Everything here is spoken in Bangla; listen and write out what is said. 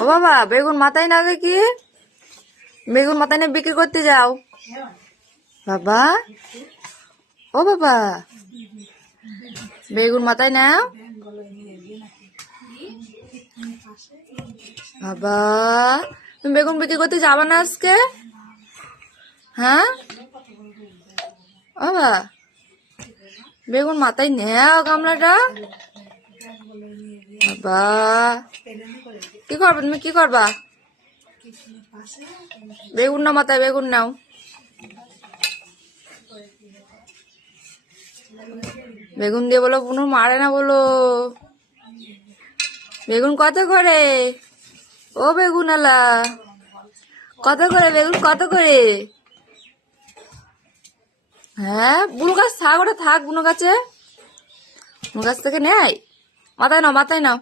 ও বাবা, বেগুন মাথায় না কি? বেগুন মাথায় নিয়ে বিক্রি করতে যাও বাবা। ও বাবা, বেগুন মাথায় নাও বাবা। তুমি বেগুন বিক্রি করতে যাবা না আজকে? হ্যাঁ বাবা, বেগুন মাথায় নেও গামলাটা। বাবা, কি করবা তুমি? কি করবা? বেগুন না মাথায়, বেগুন নাও। বেগুন দিয়ে বলো, কোনো মারে না বলো। বেগুন কত করে? ও বেগুন আলা, কত করে বেগুন, কত করে? হ্যাঁ, বুনো গাছ থাক, ওটা থাক বুনো গাছে। বুনো গাছ থেকে নেয়। মাথায় নাও, মাথায় নাও।